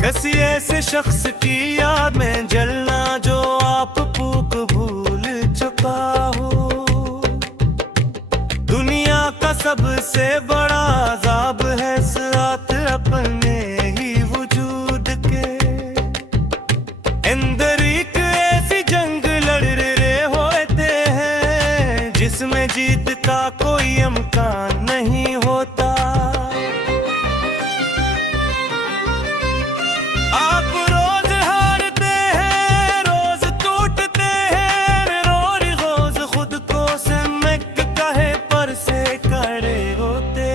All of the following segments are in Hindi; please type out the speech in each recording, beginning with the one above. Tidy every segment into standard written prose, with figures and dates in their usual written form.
किसी ऐसे शख्स की याद में जलना जो आप फूक भूल चुका हो। दुनिया का सबसे बड़ा अजाब है साथ अपने ही वजूद के अंदर एक ऐसी जंग लड़ रहे होते हैं जिसमें जीत का कोई इम्कान नहीं होता। आप रोज हारते हैं, रोज टूटते हैं, रोज खुद को सिमट कहे पर से खड़े होते।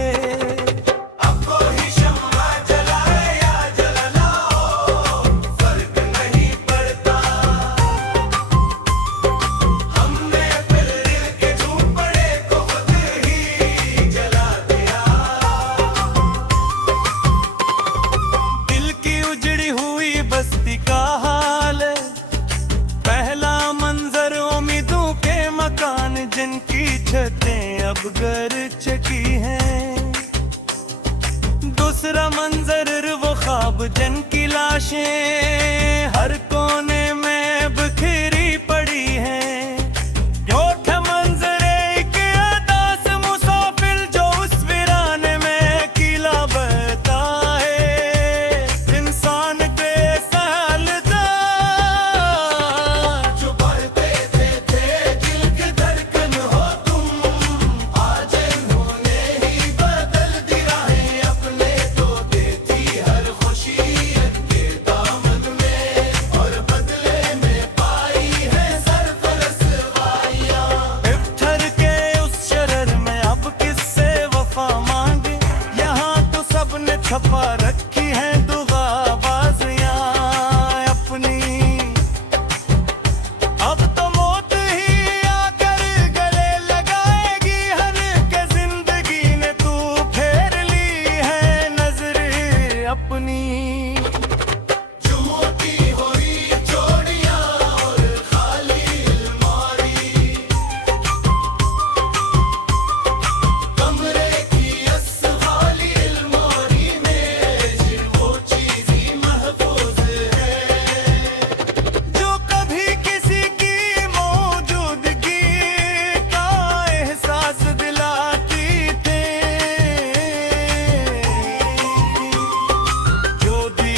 अब कोई शम्मा जलाए या जलना हो, फर्क नहीं पड़ता। हमने फिर दिल के झूंपड़े को खुद ही जला दिया। दिल की उजड़ी हुई बस्ती का हाल है, पहला मंजर उम्मीदों के मकान जिनकी छतें अब गर चुकी हैं। दूसरा मंजर वो ख्वाब जिनकी लाशें हर कोने में बिखरी पड़ी हैं। चौथा मंजर एक अदास मुसाफिर जो उस वीराने में किला बहता है। इंसान के सहलता जो बढ़ते थे दिल के धड़कन हो तुम, आज इन्होंने ही बदल दी राहें अपने तो देती हर खुशी के दामन में, और बदले में पाई है सरफरसवाइयां। इफ्तर के उस शरर में अब किससे वफा मांगे, यहाँ तो सबने छपा रखी है दुगाबाजियां अपनी। अब तो मौत ही आकर गले लगाएगी हर के जिंदगी ने तू फेर ली है नजर अपनी। चुमोती हुई चोड़ियां और खाली अलमारी, कमरे की खाली अलमारी में वो चीज ही महफूज है जो कभी किसी की मौजूदगी का एहसास दिलाती थी। जो दी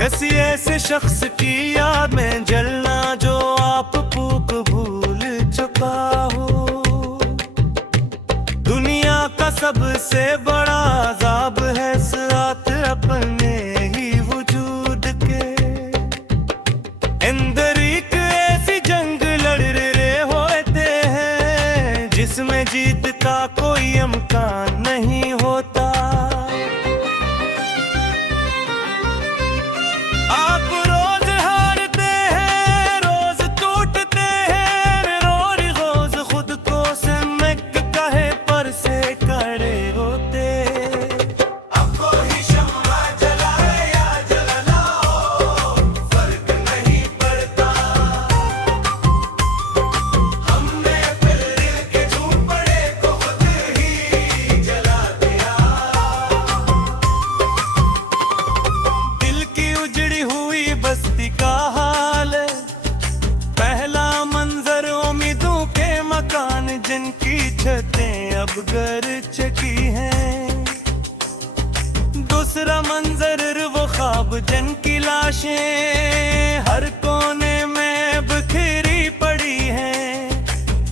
किसी ऐसे शख्स की याद में जलना जो आप फूक भूल चुका हो। दुनिया का सबसे बड़ा अजाब है साथ अपने ही वजूद के अंदर एक ऐसी जंग लड़ रहे होते हैं जिसमें जीत का कोई इम्कान नहीं होता। आप रोज हारते हैं, रोज टूटते हैं, रोज रोज खुद को सिमट कहे पर से खड़े होते। अब कोई शम्मा जलाए या जलाना हो, फर्क नहीं पड़ता। हमने फिर दिल के झूंपड़े को खुद ही जला दिया। दिल की उजड़ी हुई बस्ती का हाल है, पहला मंजर उम्मीदों के मकान जिनकी छतें अब गर चुकी हैं। दूसरा मंजर वो ख्वाब जिनकी लाशें हर कोने में बिखरी पड़ी हैं।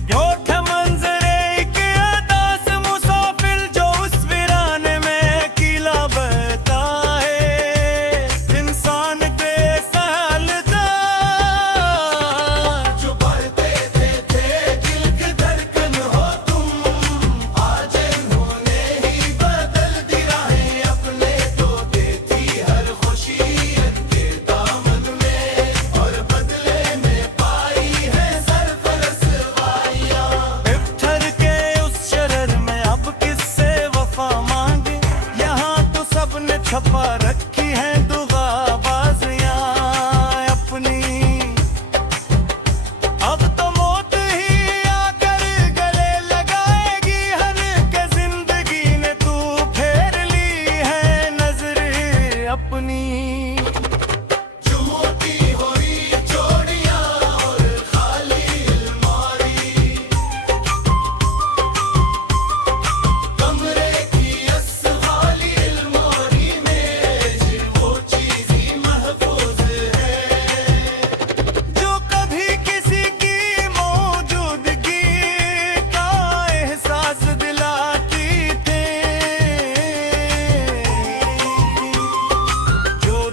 चौथा मंजर एक अदास मुसाफिर जो उस वीराने में किला बहता है। इंसान के सहलता जो बढ़ते थे दिल के धड़कन हो तुम, आज इन्होंने ही बदल दी राहें अपने तो देती हर खुशी के दामन में, और बदले में पाई है सरफरसवाइयां। इफ्तर के उस शरर में अब किससे वफा मांगे, यहाँ तो सबने छपा रखी है दुगाबाजियां अपनी। अब तो मौत ही आकर गले लगाएगी हर के जिंदगी ने तू फेर ली है नजर अपनी। चुमोती हुई चोरियां और खाली अलमारी, कमरे की असहाली अलमारी में वो चीज ही महफूज है जो कभी किसी की मौजूदगी का एहसास दिलाती थी। जो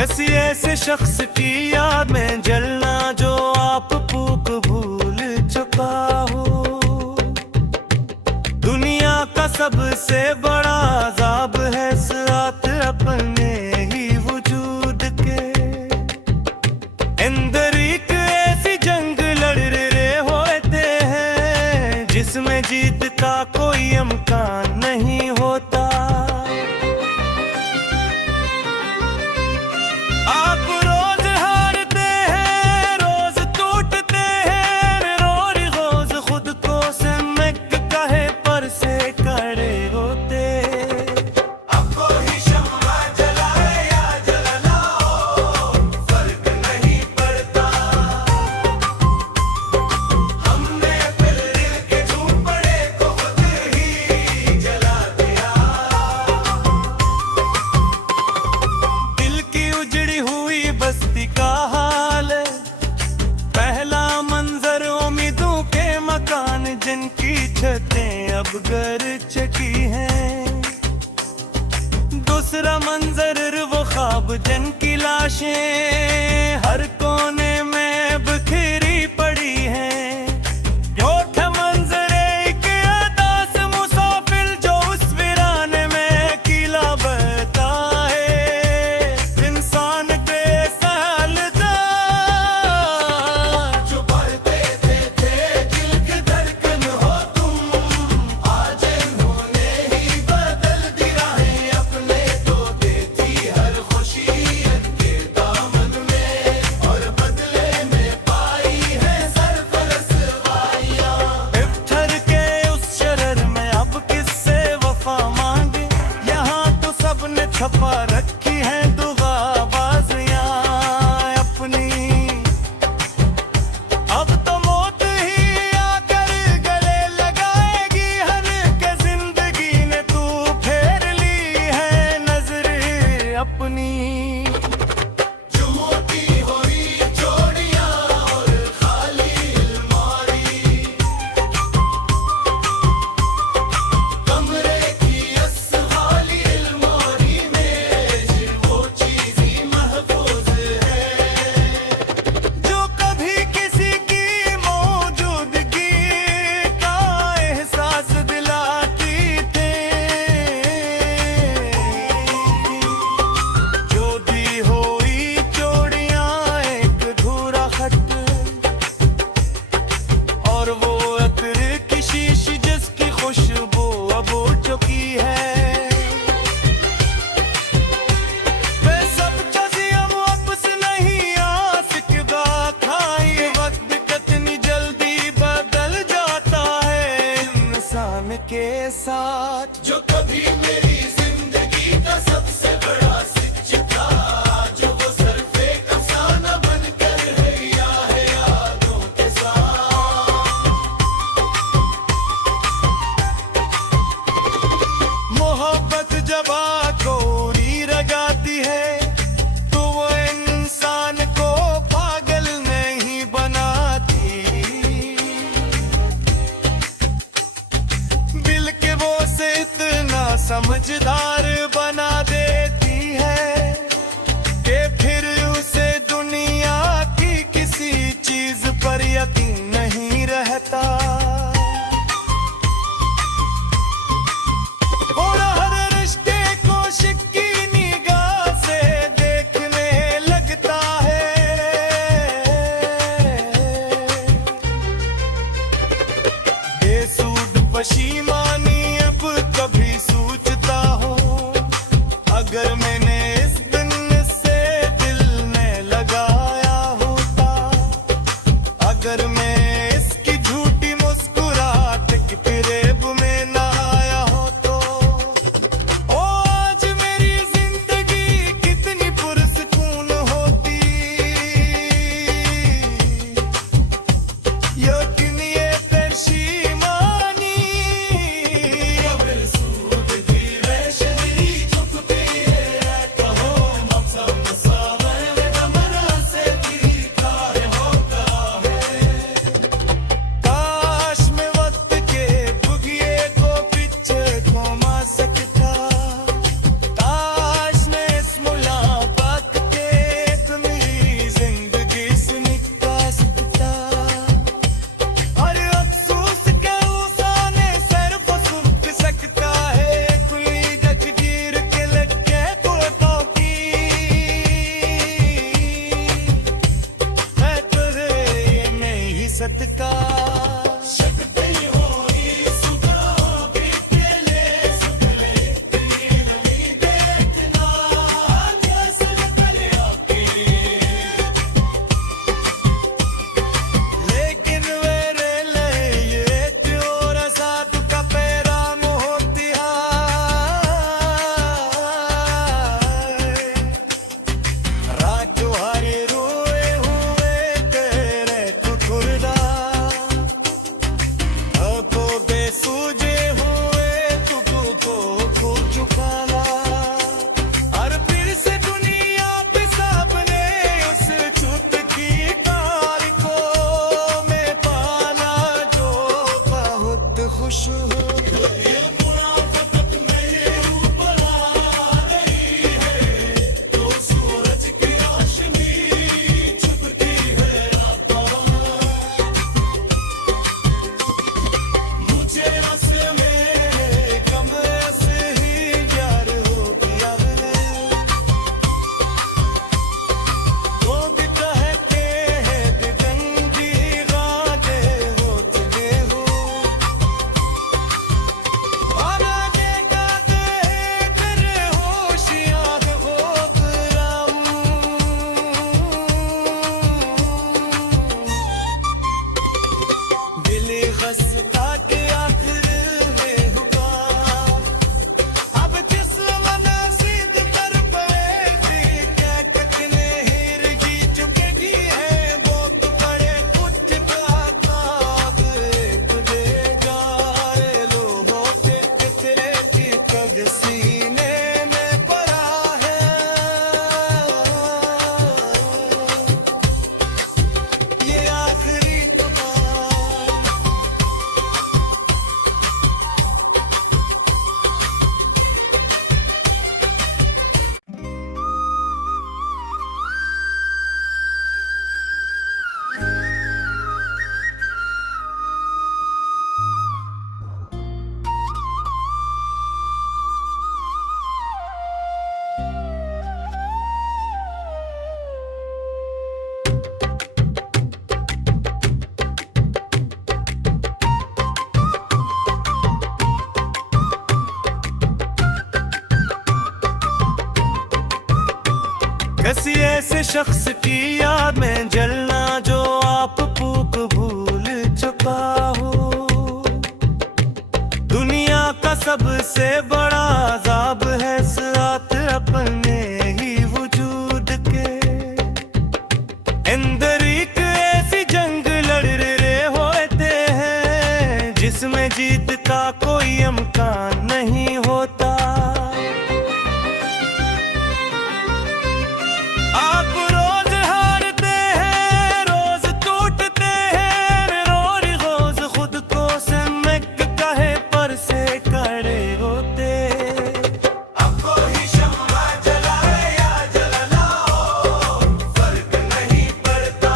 किसी ऐसे शख्स की याद में जलना जो आप फूक भूल चुका हो। दुनिया का सबसे बड़ा अजाब है साथ अपने ही वजूद के। अंदर एक ऐसी जंग लड़ रहे होते हैं जिसमें जीत का कोई इम्कान नहीं होता। आप रोज हारते हैं, रोज टूटते हैं, रोज खुद को सिमट कहे पर से खड़े होते। अब कोई शम्मा जलाए या जलाना हो, फर्क नहीं पड़ता। हमने फिर दिल के झोंपड़े को खुद ही जला दिया। दिल की उजड़ी हुई बस्ती का हाल, पहला मंजर उम्मीदों के मकान जिनकी छतें अब गर चुकी हैं। दूसरा मंजर वो ख्वाब जिनकी लाशें हर कोने में बिखरी पड़ी हैं। चौथा मंजर एक अदास मुसाफिर जो उस वीराने में किला बहता है। इंसान के सालदा जो बढ़ते थे दिल के धड़कन हो तुम, आज इन्होंने ही बदल दी राहें अपने तो देती हर खुशियत के दामन में, और बदले में पाई है सरफरसवाइयां। इफ्तर के उस शरर में अब किससे वफा मांगे, यहाँ तो सबने छपा रखी है दुआबाजियां अपनी। अब तो मौत ही आकर गले लगाएगी हर के, जिंदगी ने तू फेर ली है नजर अपनी। चुमोती हुई चोड़ियां और खाली अलमारी, कमरे की असहाली अलमारी में वो चीज ही महफूज है जो कभी किसी की मौजूदगी का एहसास दिलाती थे। जो दी किसी ऐसे शख्स की याद में जलना जो आप फूक भूल चुका हो। दुनिया का सबसे बड़ा अजाब है साथ अपने ही वजूद के। अंदर एक ऐसी जंग लड़ रहे होते हैं जिसमें जीत का कोई इम्कान नहीं होता। आप रोज हारते हैं, रोज टूटते हैं, रोज खुद को सिमट कहे पर से खड़े होते। अब कोई शम्मा जलाए या जलाना हो, फर्क नहीं पड़ता।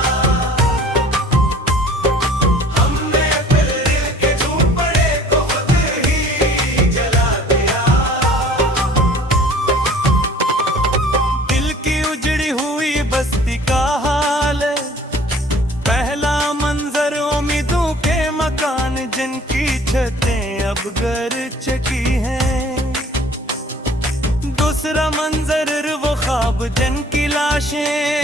हमने फिर दिल के झूंपड़े को खुद ही जला दिया। दिल की उजड़ी हुई बस्ती का हाल है, पहला मंजर उम्मीदों के मकान जिनकी छतें अब गर चुकी हैं। दूसरा मंजर वो ख्वाब जिनकी लाशें